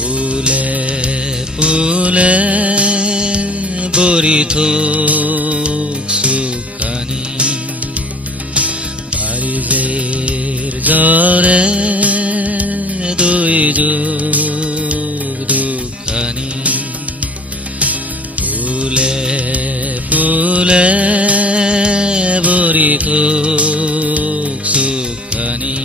ফুলে ফুলে বৰি থোক চুকানি বাৰিজেৰ জৰে দুই যুগ দুখানি ফুলে ফুলে বৰি থোক চুকানি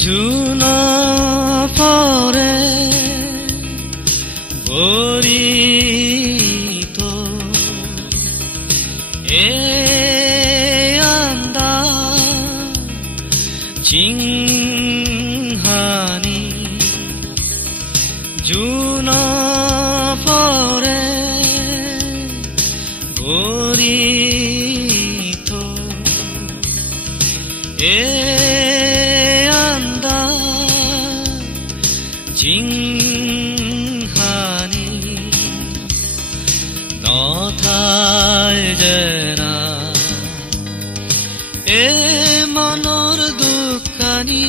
জুন পৰে বৰিত আন্দা চিংহানি জুন পৰে বৰিত চিংহানি নথায় জেনা মনৰ দুখানি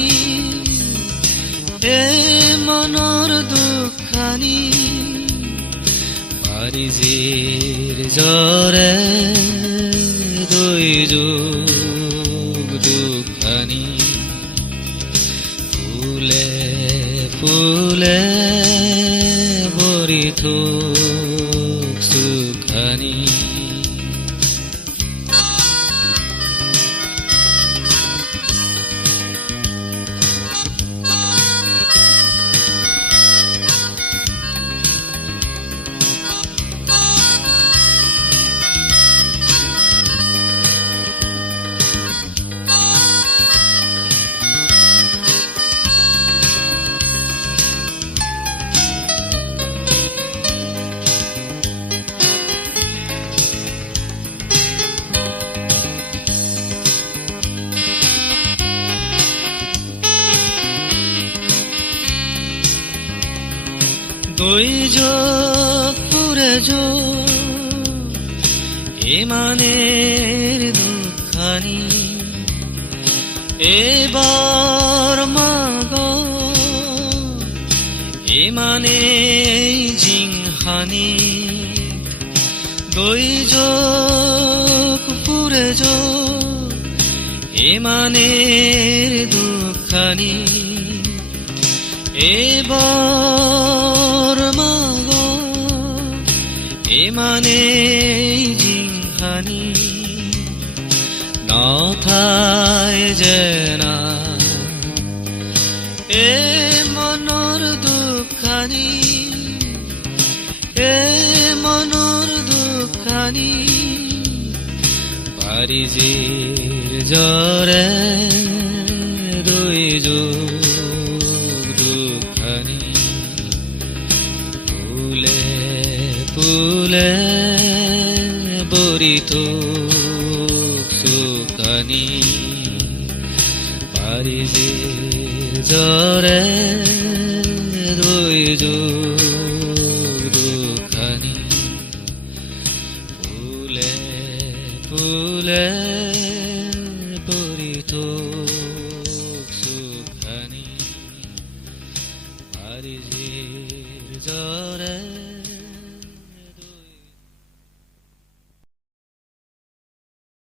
মনৰ দুখানি বাৰিজেৰ জৰে দুই যুগ দুখানি ফুলে ফুলে বৰি থোক চুকানি দুই যুগ পুৰে যুগ ইমানেৰ দুখানি এইবাৰ মাগ ইমানেই জিংহানি দুই যুগ পুৰে যুগ ইমানেৰ দুখানি এইবাৰ মাগ ইমানেই জিংহানি নথায় জেনা মনৰ দুখানি মনৰ দুখানি বাৰিজেৰ জৰে দুই যুগ দুখানি ফুলে ফুলে বৰি থোক চুকানি বাৰিজেৰ জৰে দুই যুগ দুখানি ফুলে ফুলে